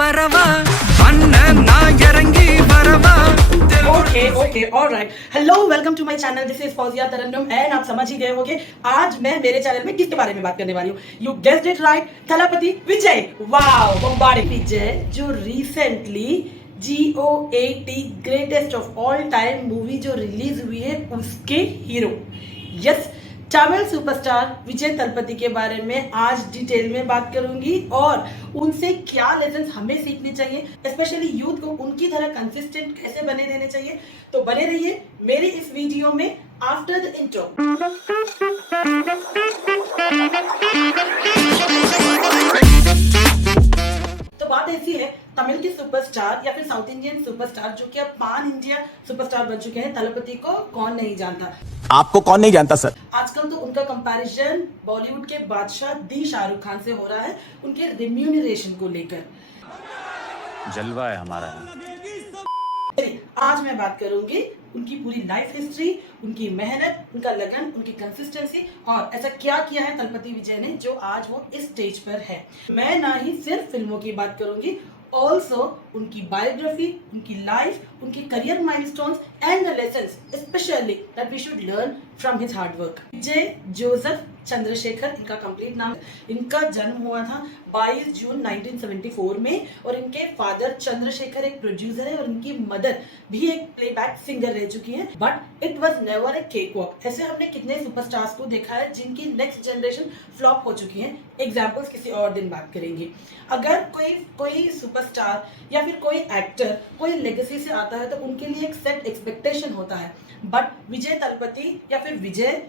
வரவா அண்ணன் நான் இறங்கி வரவா okay alright hello welcome to my channel this is Fauzia Tarannum and आप समझ ही गए होंगे आज मैं मेरे चैनल में किसके बारे में बात करने वाली हूँ you guessed it right Thalapathy Vijay wow bombarding Vijay जो recently GOAT greatest of all time movie जो रिलीज हुई है उसके hero yes Tamil superstar Vijay Thalapathy के बारे में आज डिटेल में बात करूंगी और उनसे क्या लेसन्स हमें सीखने चाहिए स्पेशली यूथ को उनकी तरह कंसिस्टेंट कैसे बने देने चाहिए तो बने रहिए मेरे इस वीडियो में आफ्टर द इंट्रो। तो बात ऐसी है तमिल के सुपरस्टार या फिर साउथ इंडियन सुपरस्टार जो कि अब पान इंडिया सुपरस्टार बन चुके हैं तलपति को कौन नहीं जानता। आपको कौन नहीं जानता सर। आजकल तो उनका कंपैरिजन बॉलीवुड के बादशाह दी शाहरुख खान से हो रहा है उनके रिम्यूनरेशन को लेकर। जलवा है हमारा। आज मैं बात करूंगी उनकी पूरी लाइफ हिस्ट्री, उनकी मेहनत, उनका लगन, उनकी कंसिस्टेंसी और ऐसा क्या किया है तलपति विजय ने जो आज वो इस स्टेज पर है। मैं ना ही सिर्फ फिल्मों की बात करूंगी ऑल्सो उनकी बायोग्राफी, उनकी लाइफ, उनकी career milestones and the lessons specially that we should learn from his hard work. Vijay Joseph Chandrasekhar इनका कंप्लीट नाम। इनका जन्म हुआ था 22 जून 1974 में और इनके फादर चंद्रशेखर एक प्रोड्यूसर है और इनकी मदर भी एक प्लेबैक सिंगर रह चुकी है but it was never a cake walk. ऐसे हमने कितने सुपरस्टार्स को देखा है जिनकी नेक्स्ट जनरेशन फ्लॉप हो चुकी है। एग्जाम्पल्स किसी और दिन बात करेंगे। अगर कोई सुपरस्टार या फिर कोई एक्टर कोई लेगेसी से आता है तो उनके लिए एक सेट एक्सपेक्टेशन होता है बट विजय तलपति या फिर विजय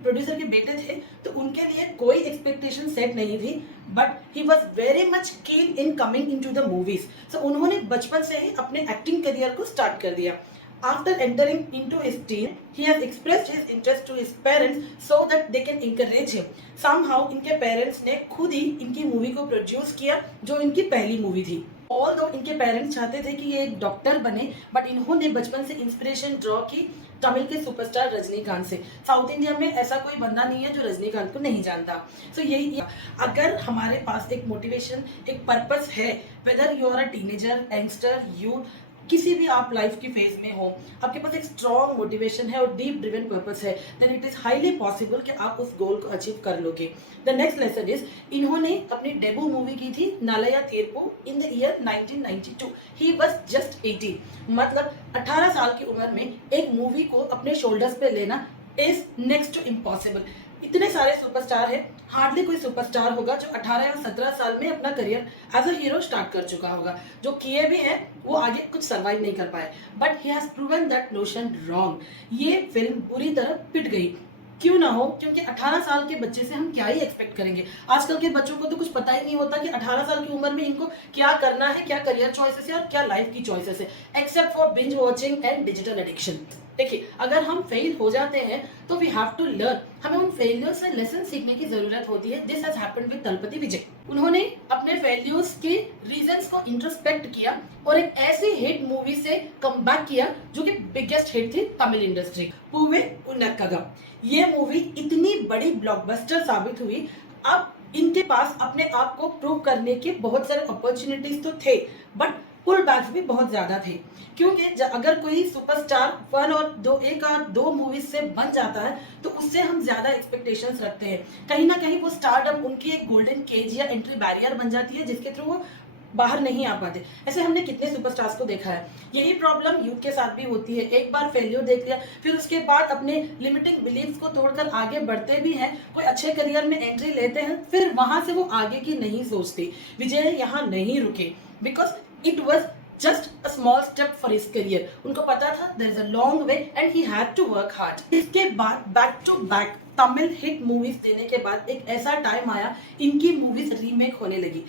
प्रोड्यूसर के बेटे थे तो उनके लिए कोई एक्सपेक्टेशन सेट नहीं थी but he was very much keen in coming in to the movies. So उन्होंने बचपन से ही अपने एक्टिंग करियर को स्टार्ट कर दिया। After entering into his teen, he has expressed his interest to his parents so that they can encourage him. Somehow इनके parents ने खुद ही इनकी मूवी को प्रोड्यूस किया जो इनकी पहली मूवी थी। Although इनके पेरेंट्स चाहते थे कि ये एक डॉक्टर बने बट इन्होंने बचपन से इंस्पिरेशन ड्रॉ की तमिल के सुपरस्टार रजनीकांत से। साउथ इंडिया में ऐसा कोई बंदा नहीं है जो रजनीकांत को नहीं जानता। सो यही अगर हमारे पास एक मोटिवेशन एक पर्पस है whether you are a teenager youngster youth किसी भी आप लाइफ की फेज में हो आपके पास एक स्ट्रॉन्ग मोटिवेशन है और डीप ड्रिवन पर्पस है then it is highly possible कि आप उस गोल को अचीव कर लोगे। द नेक्स्ट लेसन इज इन्होंने अपनी डेब्यू मूवी की थी Naalaiya Theerpu in the year 1992। He was just 18 मतलब 18 साल की उम्र में एक मूवी को अपने शोल्डर्स पे लेना इज नेक्स्ट टू इम्पॉसिबल। इतने सारे सुपरस्टार हैं हार्डली कोई सुपरस्टार होगा जो 18 या 17 साल में अपना career as a hero start कर चुका होगा। जो किए भी हैं वो आगे कुछ सर्वाइव नहीं कर पाए but he has proven that notion wrong. ये फिल्म पूरी तरह पिट गई। क्यों ना हो क्योंकि 18 साल के बच्चे से हम क्या ही एक्सपेक्ट करेंगे। आजकल के बच्चों को तो कुछ पता ही नहीं होता कि 18 साल की उम्र में इनको क्या करना है, क्या करियर चॉइसेस है और क्या लाइफ की चॉइसेस है except for binge watching and digital addiction. देखिए अगर हम फेल हो जाते हैं तो वी हैव टू लर्न। हमें उन फेलियर से लेसन सीखने की जरूरत होती है। This has happened with Thalapathy Vijay. उन्होंने अपने फेलियर्स के रीजंस को इंट्रोस्पेक्ट किया और एक ऐसी हिट मूवी से कमबैक किया जो कि बिगेस्ट हिट थी तमिल इंडस्ट्री पूवे उन्नक्कगम। ये मूवी इतनी बड़ी ब्लॉकबस्टर साबित हुई। अब इनके पास अपने आप को प्रूव करने के बहुत सारे अपॉर्चुनिटीज तो थे बट पुल बैक्स भी बहुत ज्यादा थे क्योंकि अगर कोई सुपरस्टार वन और एक और दो मूवीज से बन जाता है तो उससे हम ज्यादा एक्सपेक्टेशंस रखते हैं। कहीं ना कहीं वो स्टारडम उनकी एक गोल्डन केज या एंट्री बैरियर बन जाती है जिसके थ्रू वो बाहर नहीं आ पाते। ऐसे हमने कितने सुपरस्टार्स को देखा है। यही प्रॉब्लम यूथ के साथ भी होती है। एक बार फेलियर देख लिया फिर उसके बाद अपने लिमिटिंग बिलीफ्स को तोड़कर आगे बढ़ते भी हैं, कोई अच्छे करियर में एंट्री लेते हैं फिर वहां से वो आगे की नहीं सोचते। विजय यहाँ नहीं रुके because it was just a small step for his career. उनको पता था there is a long way and he had to work hard. इसके बाद back to back Tamil hit movies देने के बाद एक ऐसा टाइम आया इनकी मूवीज रीमेक होने लगी।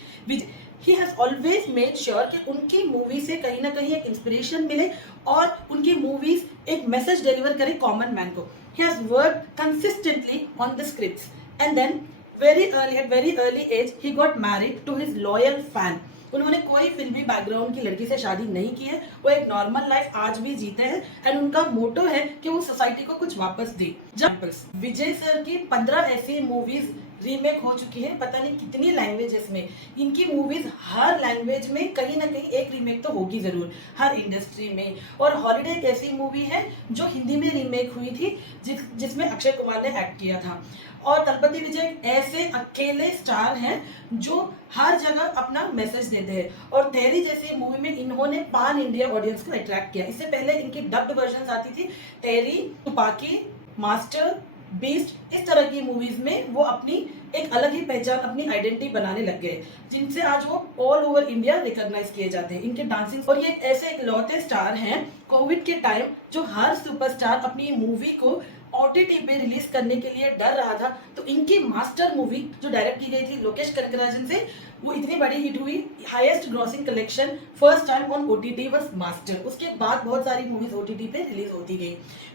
He has always made sure कि उनकी मूवी से कहीं ना कहीं एक इंस्पिरेशन मिले और उनकी मूवीज एक मैसेज डिलीवर करे कॉमन मैन को। He has worked consistently on the scripts and then at very early age he got married to his loyal fan। उन्होंने कोई फिल्मी बैकग्राउंड की लड़की से शादी नहीं की है। वो एक नॉर्मल लाइफ आज भी जीते हैं एंड उनका मोटो है कि वो सोसाइटी को कुछ वापस दे। जब विजय सर की 15 ऐसी मूवीज रीमेक हो चुकी है पता नहीं कितनी लैंग्वेजेस में। इनकी मूवीज हर लैंग्वेज में कहीं ना कहीं एक रीमेक तो होगी जरूर हर इंडस्ट्री में। और हॉलीडे एक ऐसी मूवी है जो हिंदी में रीमेक हुई थी जिसमें अक्षय कुमार ने एक्ट किया था। और तलपति विजय ऐसे अकेले स्टार हैं जो हर जगह अपना मैसेज देते हैं। और तेरी जैसी मूवी में इन्होंने पान इंडिया ऑडियंस को अट्रैक्ट किया। इससे पहले इनकी डब्ड वर्जन आती थी, तेरी, तुपाकी, मास्टर, बीस्ट, इस तरह की मूवीज में वो अपनी एक अलग ही पहचान, अपनी आइडेंटिटी बनाने लग गए, जिनसे आज वो ऑल ओवर इंडिया रिकॉग्नाइज किए जाते हैं। इनके डांसिंग और ये ऐसे इकलौते स्टार हैं कोविड के टाइम जो हर सुपरस्टार अपनी मूवी को OTT पे रिलीज करने के लिए डर रहा था, तो इनकी मास्टर मूवी जो डायरेक्ट की गई थी लोकेश कनगराजन से, वो इतनी बड़ी हिट हुई, highest grossing collection first time on OTT was master. उसके बाद बहुत सारी मूवीज OTT पे रिलीज होती गई।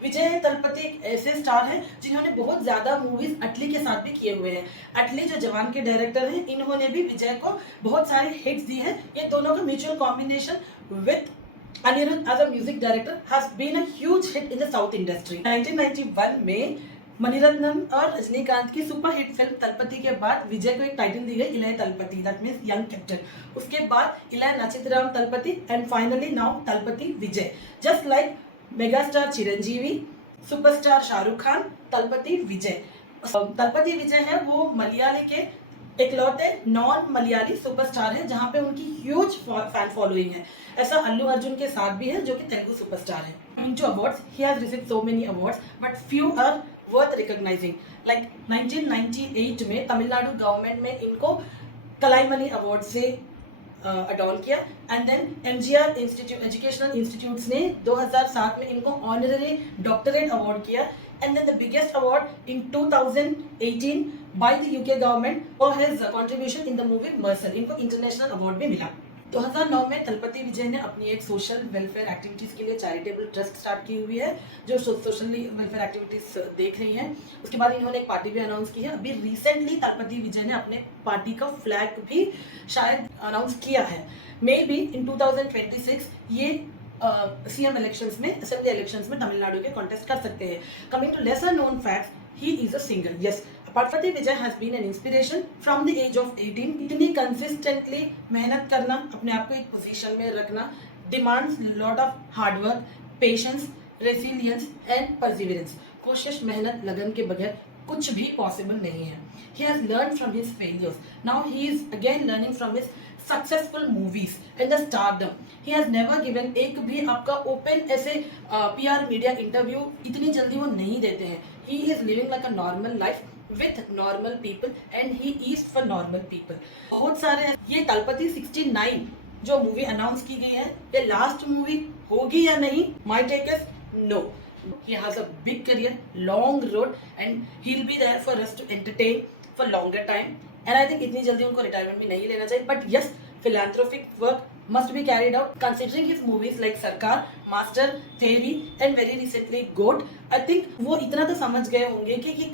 विजय तलपति एक ऐसे स्टार हैं जिन्होंने बहुत ज्यादा मूवीज अटली के साथ भी किए हुए हैं। अटली जो जवान के डायरेक्टर हैं, इन्होंने भी विजय को बहुत सारे हिट्स दी है। ये दोनों का mutual combination with Anirudh as a music director has been a huge hit in the South industry. 1991 में मणिरत्नम और रजनीकांत की सुपर हिट फिल्म तलपति के बाद विजय को एक टाइटल दी गई, Ilaya Thalapathy, that means young captain. उसके बाद इलय नचितराम Thalapathy and finally now Thalapathy Vijay. Just like megastar Chiranjeevi, superstar Shahrukh Khan, Thalapathy Vijay. Thalapathy Vijay है वो मलयाली के इकलौते नॉन मलयाली सुपरस्टार है जहां पे उनकी ह्यूज फैन फॉलोइंग है। ऐसा अल्लू अर्जुन के साथ भी है जो कि तेलुगु सुपरस्टार है। जो awards he has received so many awards but few are worth recognizing. Like 1998 में तमिलनाडु गवर्नमेंट में इनको कलाईमणि अवार्ड से अडॉन किया and then MGR institute educational institutes ने 2007 में इनको ऑनररी डॉक्टरेट अवार्ड किया and then the biggest award in 2018 by the UK government for his contribution in the movie Mercer। इनको इंटरनेशनल अवार्ड भी मिला। 2009 में तलपति विजय ने अपनी एक सोशल वेलफेयर एक्टिविटीज के लिए चैरिटेबल ट्रस्ट स्टार्ट की हुई है जो सोशली वेलफेयर एक्टिविटीज देख रही हैं। उसके बाद इन्होंने एक पार्टी भी अनाउंस की है। अभी रिसेंटली तलपति विजय ने अपने पार्टी का फ्लैग भी शायद अनाउंस किया है। मे बी इन 2026 ये CM इलेक्शंस में, असेंबली इलेक्शंस में तमिलनाडु के कॉन्टेस्ट कर सकते हैं। Coming to lesser known facts, he is a singer. Yes, Thalapathy Vijay has been an inspiration from the age of 18। इतनी कंसिस्टेंटली मेहनत करना, अपने आप को एक पोजीशन में रखना demands lot of hard work, patience, resilience and perseverance. कोशिश, मेहनत, लगन के बगैर कुछ भी पॉसिबल नहीं है। He has learned from his failures. Now he is again learning from his successful movies and the stardom. He has never given एक भी आपका ओपन ऐसे PR मीडिया इंटरव्यू इतनी जल्दी वो नहीं देते हैं। He is living like a normal life with normal people and he is for normal people. बहुत सारे ये तलपति 69 जो मूवी अनाउंस की गई है, ये लास्ट मूवी होगी या नहीं? My take is no. He has a big career, long road, and he'll be there for us to entertain for longer time. And I think इतनी जल्दी उनको रिटायरमेंट भी नहीं लेना चाहिए. But yes, philanthropic work must be carried out. Considering his movies like Sarkar, Master, Theri, and very recently GOAT, I think वो इतना तो समझ गए होंगे कि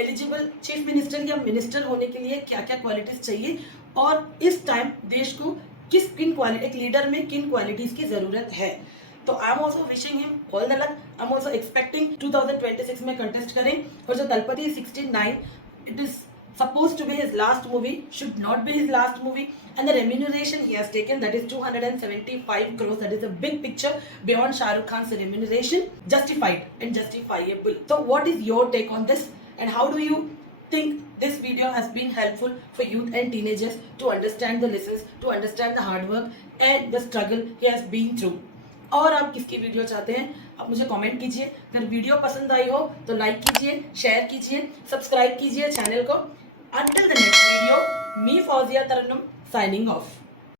एलिजिबल चीफ मिनिस्टर या मिनिस्टर होने के लिए क्या क्या क्वालिटीज चाहिए और इस टाइम देश को किन क्वालिटी, एक लीडर में किन क्वालिटीज की जरूरत है। तो I am also wishing him all the luck. I am also expecting 2026 में कंटेस्ट करें। और जो Thalapathy 69, it is supposed to be his last movie, should not be his last movie, and the remuneration he has taken, that is 275 crores, that is a big picture beyond Shah Rukh Khan's remuneration, justified and justifiable. So what is your take on this, and how do you think this video has been helpful for youth and teenagers to understand the lessons, to understand the hard work and the struggle he has been through? और आप किसकी video चाहते हैं आप मुझे comment कीजिए। अगर video पसंद आई हो तो लाइक कीजिए, शेयर कीजिए, सब्सक्राइब कीजिए चैनल को। Until the next video, me Fauzia Taranum signing off.